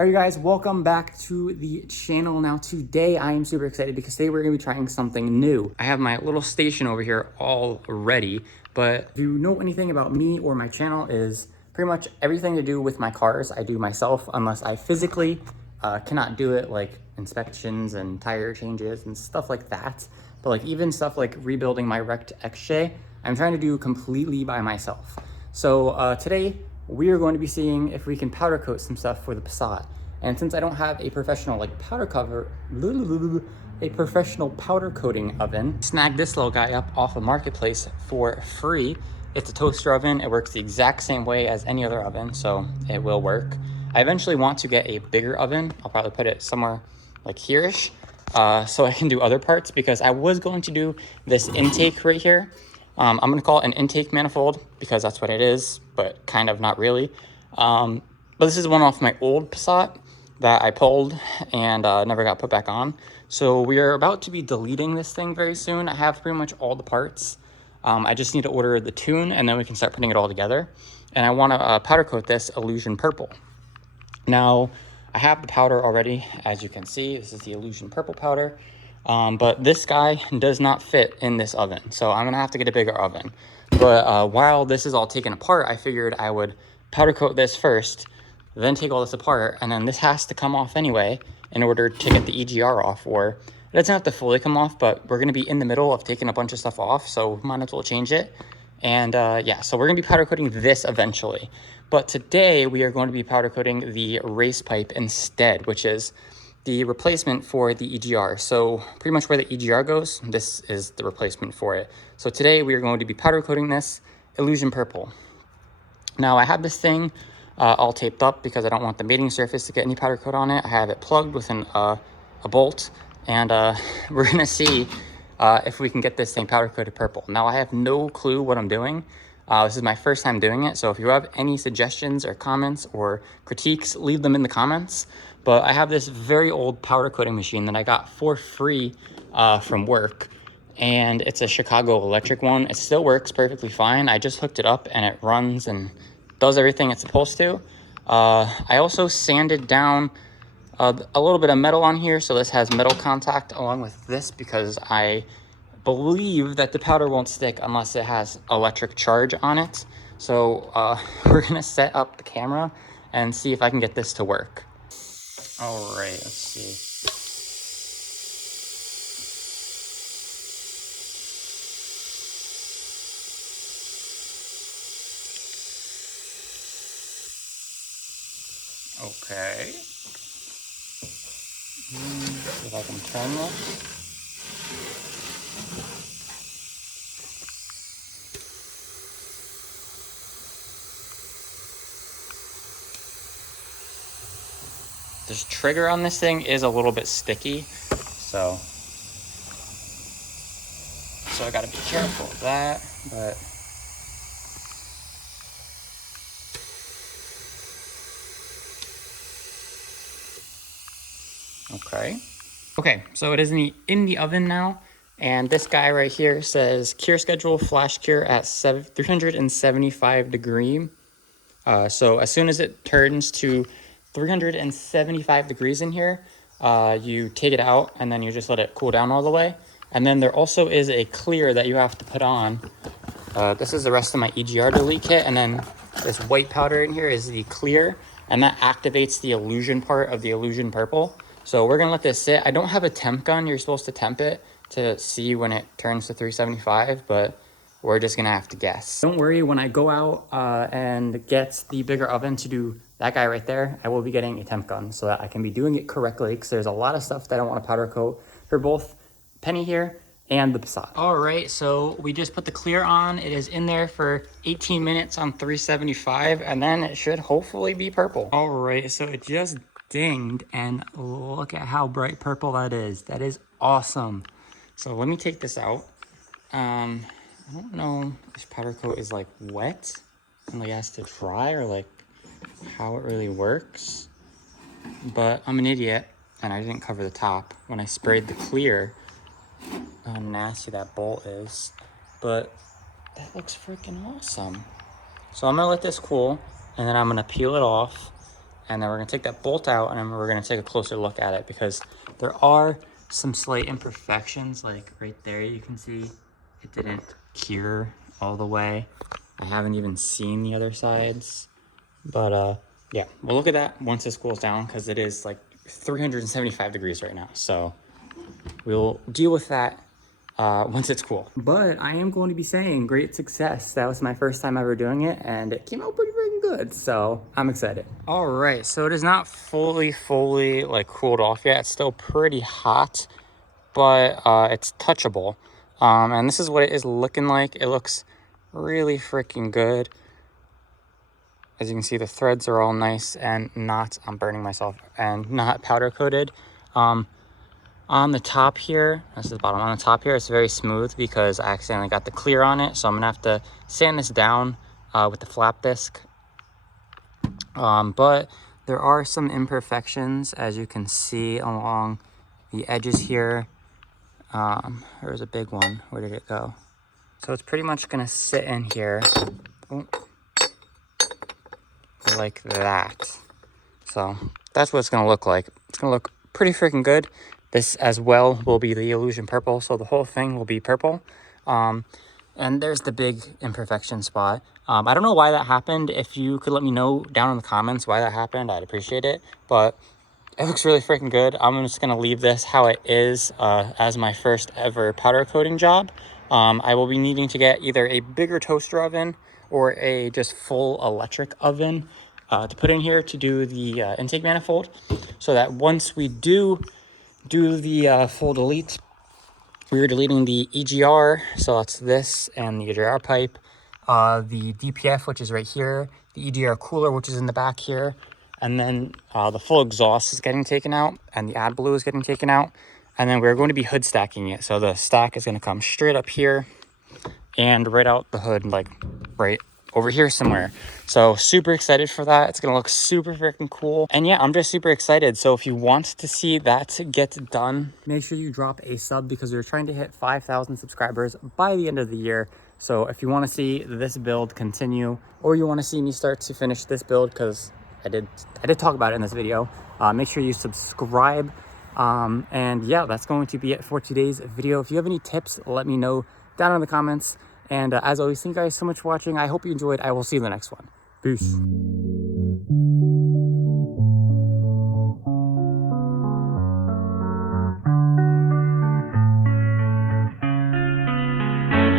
All right, guys, welcome back to the channel. Now, today I am super excited because today we're gonna be trying something new. I have my little station over here all ready, but if you know anything about me or my channel is pretty much everything to do with my cars, I do myself unless I physically cannot do it, like inspections and tire changes and stuff like that. But like even stuff like rebuilding my wrecked XJ, I'm trying to do completely by myself. So today, we are going to be seeing if we can powder coat some stuff for the Passat. And since I don't have a professional powder coating oven, snagged this little guy up off of Marketplace for free. It's a toaster oven. It works the exact same way as any other oven, so it will work. I eventually want to get a bigger oven. I'll probably put it somewhere like here-ish, so I can do other parts, because I was going to do this intake right here. I'm going to call it an intake manifold because that's what it is, but kind of not really. But this is one off my old Passat that I pulled and never got put back on. So we are about to be deleting this thing very soon. I have pretty much all the parts. I just need to order the tune and then we can start putting it all together. And I want to powder coat this Illusion Purple. Now, I have the powder already, as you can see. This is the Illusion Purple powder. But this guy does not fit in this oven, so I'm gonna have to get a bigger oven. But while this is all taken apart, I figured I would powder coat this first, then take all this apart, and then this has to come off anyway in order to get the EGR off, or it doesn't have to fully come off, but we're gonna be in the middle of taking a bunch of stuff off, so might as well change it. And yeah, so we're gonna be powder coating this eventually. But today we are going to be powder coating the race pipe instead, which is the replacement for the EGR. So pretty much where the EGR goes, this is the replacement for it. So today we are going to be powder coating this Illusion Purple. Now I have this thing all taped up because I don't want the mating surface to get any powder coat on it. I have it plugged with a bolt, and we're gonna see if we can get this thing powder coated purple. Now I have no clue what I'm doing. This is my first time doing it, so if you have any suggestions or comments or critiques, leave them in the comments. But I have this very old powder coating machine that I got for free from work, and it's a Chicago electric one. It still works perfectly fine. I just hooked it up and it runs and does everything it's supposed to. I also sanded down a little bit of metal on here, so this has metal contact along with this, because I believe that the powder won't stick unless it has electric charge on it. So we're gonna set up the camera and see if I can get this to work. All right, let's see. Okay. See if I can turn this. This trigger on this thing is a little bit sticky, so I gotta be careful of that, but okay, so it is in the oven now, and this guy right here says cure schedule flash cure at 375 degree. So as soon as it turns to 375 degrees in here, you take it out and then you just let it cool down all the way. And then there also is a clear that you have to put on. This is the rest of my EGR delete kit, and then this white powder in here is the clear, and that activates the Illusion part of the Illusion Purple. So we're gonna let this sit. I don't have a temp gun. You're supposed to temp it to see when it turns to 375, but we're just gonna have to guess. Don't worry, when I go out and get the bigger oven to do that guy right there, I will be getting a temp gun so that I can be doing it correctly, because there's a lot of stuff that I want to powder coat for both Penny here and the Passat. All right, so we just put the clear on. It is in there for 18 minutes on 375, and then it should hopefully be purple. All right, so it just dinged, and look at how bright purple that is. That is awesome. So let me take this out. I don't know if this powder coat is like wet and like has to dry, or like how it really works, but I'm an idiot and I didn't cover the top when I sprayed the clear. How nasty that bolt is, but that looks freaking awesome. So I'm gonna let this cool, and then I'm gonna peel it off and then we're gonna take that bolt out, and then we're gonna take a closer look at it, because there are some slight imperfections. Like right there, you can see it didn't cure all the way. I haven't even seen the other sides, but yeah, we'll look at that once this cools down, because it is like 375 degrees right now. So we'll deal with that once it's cool. But I am going to be saying great success. That was my first time ever doing it, and it came out pretty freaking good. So I'm excited. All right, so it is not fully like cooled off yet. It's still pretty hot, but it's touchable. And this is what it is looking like. It looks really freaking good. As you can see, the threads are all nice and not, I'm burning myself, and not powder coated. On the top here, this is the bottom, on the top here, it's very smooth because I accidentally got the clear on it. So I'm gonna have to sand this down with the flap disc. But there are some imperfections, as you can see along the edges here. There's a big one. Where did it go? So it's pretty much gonna sit in here like that. So that's what it's gonna look like. It's gonna look pretty freaking good. This as well will be the Illusion purple, so the whole thing will be purple. And there's the big imperfection spot. I don't know why that happened. If you could let me know down in the comments why that happened, I'd appreciate it. But it looks really freaking good. I'm just gonna leave this how it is as my first ever powder coating job. I will be needing to get either a bigger toaster oven or a just full electric oven to put in here to do the intake manifold, so that once we do the full delete, we are deleting the EGR, so that's this, and the EGR pipe, the DPF, which is right here, the EGR cooler, which is in the back here, and then the full exhaust is getting taken out, and the AdBlue is getting taken out, and then we're going to be hood stacking it. So the stack is going to come straight up here and right out the hood, like right over here somewhere. So super excited for that. It's gonna look super freaking cool. And yeah, I'm just super excited. So if you want to see that get done, make sure you drop a sub, because we're trying to hit 5,000 subscribers by the end of the year. So if you want to see this build continue, or you want to see me start to finish this build, because I did talk about it in this video, make sure you subscribe. And yeah, that's going to be it for today's video. If you have any tips, let me know down in the comments. And as always, thank you guys so much for watching. I hope you enjoyed. I will see you in the next one. Peace.